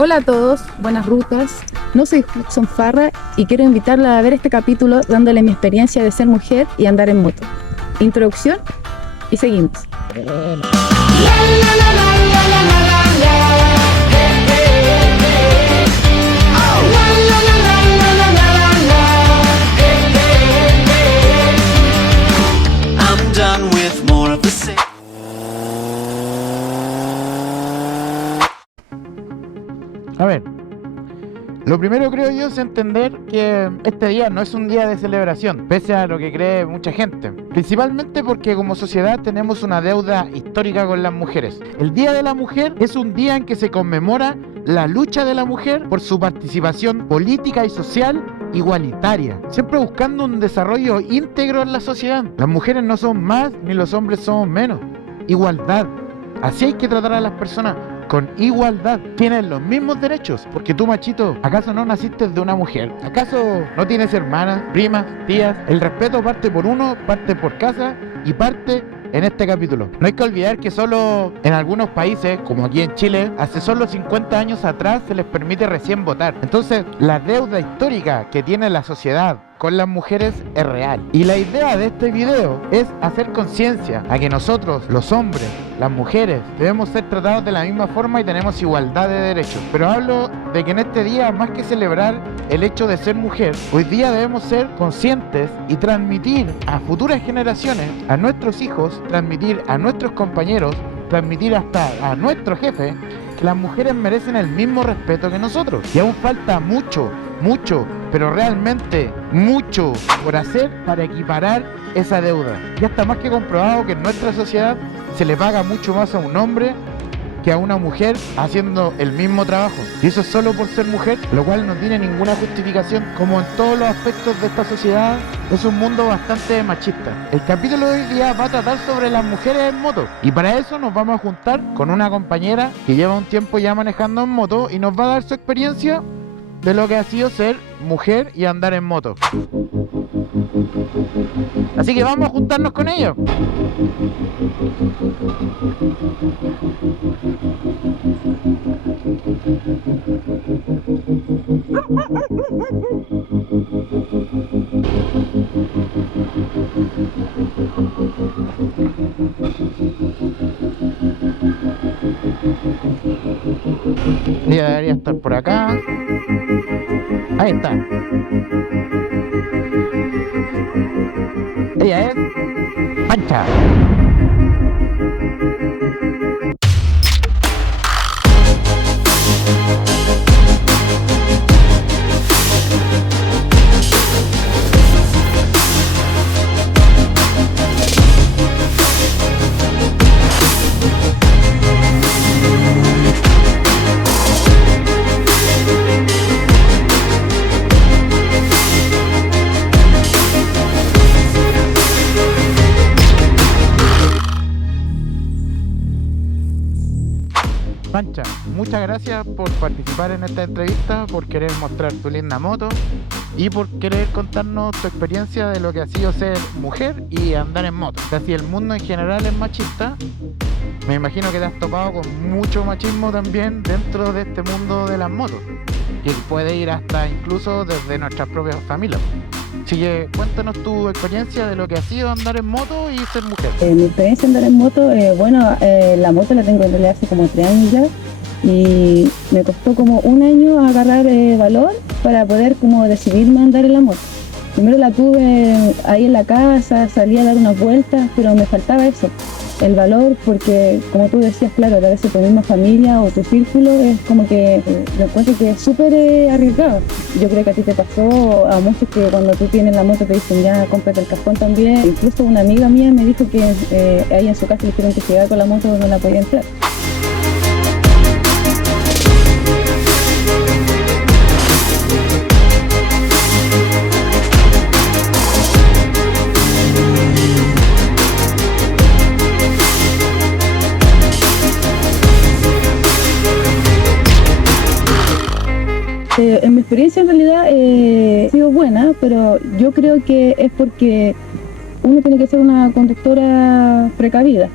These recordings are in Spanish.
Hola a todos, buenas rutas. No soy Hudson Farra y quiero invitarla a ver este capítulo dándole mi experiencia de ser mujer y andar en moto. Introducción y seguimos. I'm done with more of the same. A ver, lo primero creo yo es entender que este día no es un día de celebración, pese a lo que cree mucha gente. Principalmente porque como sociedad tenemos una deuda histórica con las mujeres. El Día de la Mujer es un día en que se conmemora la lucha de la mujer por su participación política y social igualitaria, siempre buscando un desarrollo íntegro en la sociedad. Las mujeres no son más ni los hombres somos menos. Igualdad. Así hay que tratar a las personas. Con igualdad, tienen los mismos derechos. Porque tú, machito, ¿acaso no naciste de una mujer? ¿Acaso no tienes hermanas, primas, tías? El respeto parte por uno, parte por casa y parte en este capítulo. No hay que olvidar que solo en algunos países, como aquí en Chile, hace solo 50 años atrás se les permite recién votar. Entonces, la deuda histórica que tiene la sociedad con las mujeres es real. Y la idea de este video es hacer conciencia a que nosotros, los hombres, las mujeres, debemos ser tratados de la misma forma y tenemos igualdad de derechos. Pero hablo de que en este día, más que celebrar el hecho de ser mujer, hoy día debemos ser conscientes y transmitir a futuras generaciones, a nuestros hijos, transmitir a nuestros compañeros, transmitir hasta a nuestro jefe, que las mujeres merecen el mismo respeto que nosotros. Y aún falta mucho, pero realmente mucho por hacer para equiparar esa deuda. Ya está más que comprobado que en nuestra sociedad se le paga mucho más a un hombre que a una mujer haciendo el mismo trabajo. Y eso es solo por ser mujer, lo cual no tiene ninguna justificación. Como en todos los aspectos de esta sociedad, es un mundo bastante machista. El capítulo de hoy día va a tratar sobre las mujeres en moto. Y para eso nos vamos a juntar con una compañera que lleva un tiempo ya manejando en moto y nos va a dar su experiencia de lo que ha sido ser mujer y andar en moto. Así que vamos a juntarnos con ellos. Ella debería estar por acá. Ahí está. Ella es Pancha. Pancha, muchas gracias por participar en esta entrevista, por querer mostrar tu linda moto y por querer contarnos tu experiencia de lo que ha sido ser mujer y andar en moto. Casi el mundo en general es machista. Me imagino que te has topado con mucho machismo también dentro de este mundo de las motos, que puede ir hasta incluso desde nuestras propias familias. Así que cuéntanos tu experiencia de lo que ha sido andar en moto y ser mujer. Mi experiencia en andar en moto, la moto la tengo en realidad hace como 3 años ya y me costó como 1 año agarrar valor para poder como decidirme a andar en la moto. Primero la tuve ahí en la casa, salí a dar unas vueltas, pero me faltaba eso, el valor, porque como tú decías, claro, a veces tu misma familia o tu círculo es como que me encuentro que es súper arriesgado. Yo creo que a ti te pasó, a muchos que cuando tú tienes la moto te dicen ya cómprate el cajón también. Incluso una amiga mía me dijo que ahí en su casa le dijeron que si iba con la moto no la podía entrar. En mi experiencia en realidad ha sido buena, pero yo creo que es porque uno tiene que ser una conductora precavida.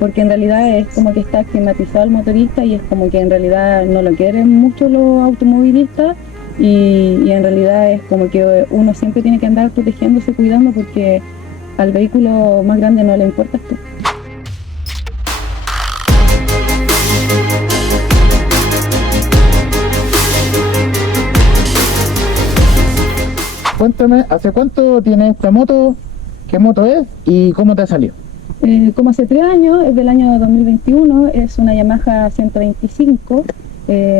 porque en realidad es como que está estigmatizado el motorista y es como que en realidad no lo quieren mucho los automovilistas y en realidad es como que uno siempre tiene que andar protegiéndose, cuidando, porque al vehículo más grande no le importas tú. Cuéntame, ¿hace cuánto tienes esta moto? ¿Qué moto es? ¿Y cómo te ha salido? Como hace 3 años, es del año 2021, es una Yamaha 125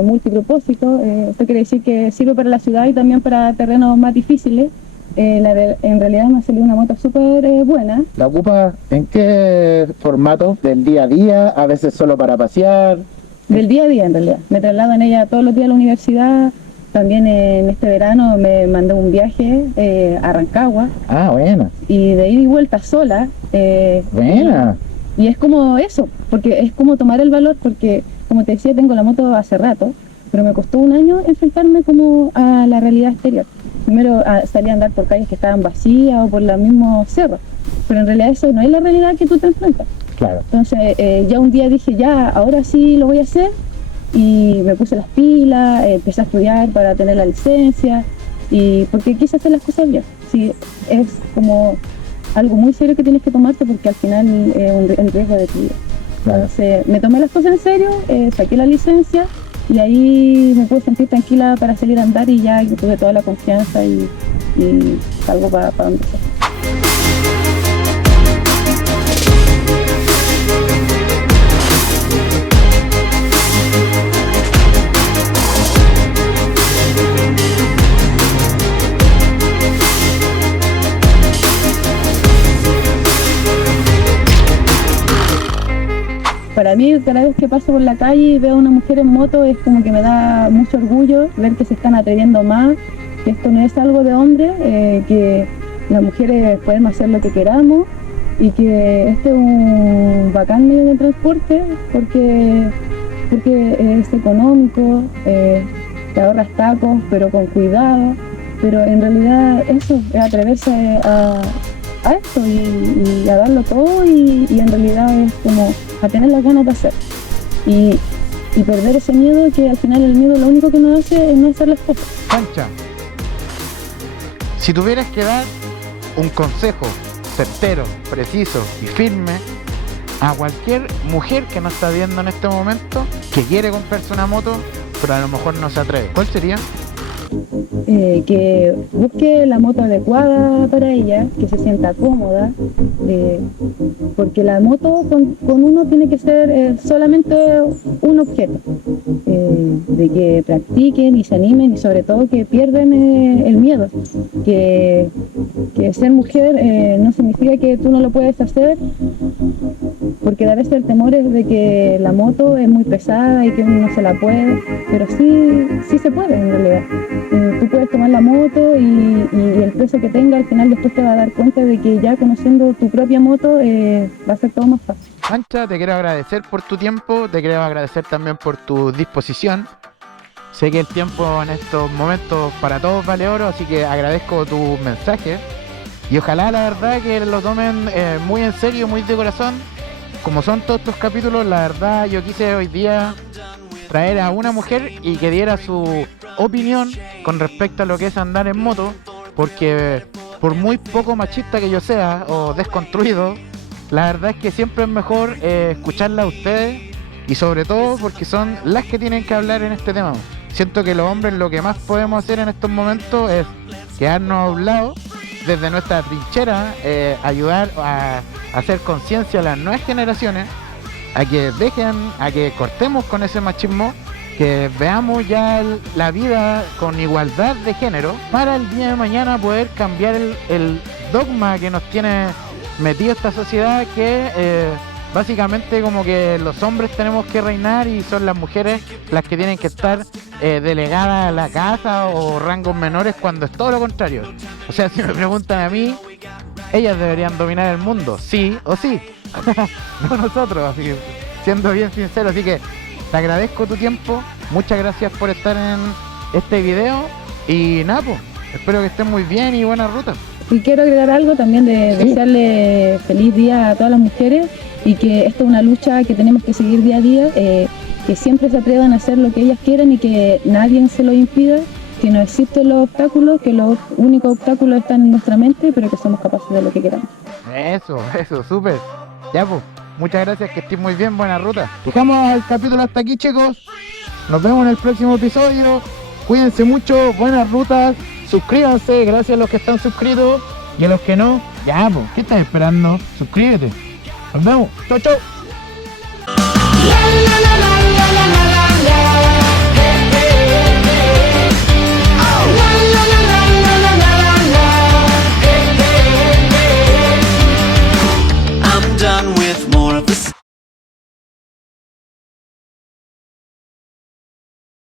multipropósito. Esto quiere decir que sirve para la ciudad y también para terrenos más difíciles. En realidad me ha salido una moto súper buena. ¿La ocupas en qué formato? ¿Del día a día? ¿A veces solo para pasear? Del día a día, en realidad. Me traslado en ella todos los días a la universidad. También en este verano me mandé un viaje a Rancagua. Ah, buena. Y de ida y vuelta sola. Buena. Y es como eso, porque es como tomar el valor, porque como te decía, tengo la moto hace rato, pero me costó 1 año enfrentarme como a la realidad exterior. Primero salí a andar por calles que estaban vacías o por los mismos cerros, pero en realidad eso no es la realidad que tú te enfrentas. Claro. Entonces ya un día dije, ya, ahora sí lo voy a hacer, y me puse las pilas, empecé a estudiar para tener la licencia, y porque quise hacer las cosas bien. Sí, es como algo muy serio que tienes que tomarte, porque al final es el riesgo de tu vida. Claro. Entonces me tomé las cosas en serio, saqué la licencia y ahí me pude sentir tranquila para salir a andar, y ya tuve toda la confianza y salgo para donde sea. Para mí, cada vez que paso por la calle y veo a una mujer en moto, es como que me da mucho orgullo ver que se están atreviendo más, que esto no es algo de hombre, que las mujeres podemos hacer lo que queramos, y que este es un bacán medio de transporte porque es económico, te ahorras tacos, pero con cuidado. Pero en realidad eso es atreverse a esto y a darlo todo, y en realidad es como a tener las ganas de hacer y perder ese miedo, que al final el miedo lo único que nos hace es no hacer las cosas. Pancha, si tuvieras que dar un consejo certero, preciso y firme a cualquier mujer que nos está viendo en este momento, que quiere comprarse una moto pero a lo mejor no se atreve, ¿cuál sería? Que busque la moto adecuada para ella, que se sienta cómoda, porque la moto con uno tiene que ser solamente un objeto, de que practiquen y se animen, y sobre todo que pierdan el miedo, que ser mujer no significa que tú no lo puedes hacer, porque a veces el temor es de que la moto es muy pesada y que uno no se la puede, pero sí se puede en realidad. Tú puedes tomar la moto y el peso que tenga, al final después te vas a dar cuenta de que ya conociendo tu propia moto va a ser todo más fácil. Pancha, te quiero agradecer por tu tiempo, te quiero agradecer también por tu disposición. Sé que el tiempo en estos momentos para todos vale oro, así que agradezco tu mensaje y ojalá la verdad que lo tomen muy en serio, muy de corazón, como son todos estos capítulos. La verdad yo quise hoy día traer a una mujer y que diera su opinión con respecto a lo que es andar en moto, porque por muy poco machista que yo sea o desconstruido, la verdad es que siempre es mejor escucharla a ustedes, y sobre todo porque son las que tienen que hablar en este tema. Siento que los hombres lo que más podemos hacer en estos momentos es quedarnos a un lado desde nuestra trinchera, ayudar a hacer conciencia a las nuevas generaciones, a que dejen, a que cortemos con ese machismo, que veamos ya la vida con igualdad de género, para el día de mañana poder cambiar el dogma que nos tiene metido esta sociedad, que básicamente como que los hombres tenemos que reinar y son las mujeres las que tienen que estar delegadas a la casa o rangos menores, cuando es todo lo contrario. O sea, si me preguntan a mí, ellas deberían dominar el mundo, sí o sí. No nosotros, así que, siendo bien sincero. Así que te agradezco tu tiempo, muchas gracias por estar en este video y nada, pues, espero que estés muy bien y buena ruta. Y quiero agregar algo también de Sí. desearle feliz día a todas las mujeres y que esta es una lucha que tenemos que seguir día a día, que siempre se atrevan a hacer lo que ellas quieran y que nadie se lo impida, que no existen los obstáculos, que los únicos obstáculos están en nuestra mente, pero que somos capaces de lo que queramos. Eso, súper. Ya pues, muchas gracias, que estés muy bien, buena ruta. Dejamos el capítulo hasta aquí, chicos. Nos vemos en el próximo episodio. Cuídense mucho, buenas rutas. Suscríbanse, gracias a los que están suscritos. Y a los que no, ya pues, ¿qué estás esperando? Suscríbete. Nos vemos. Chau, chau.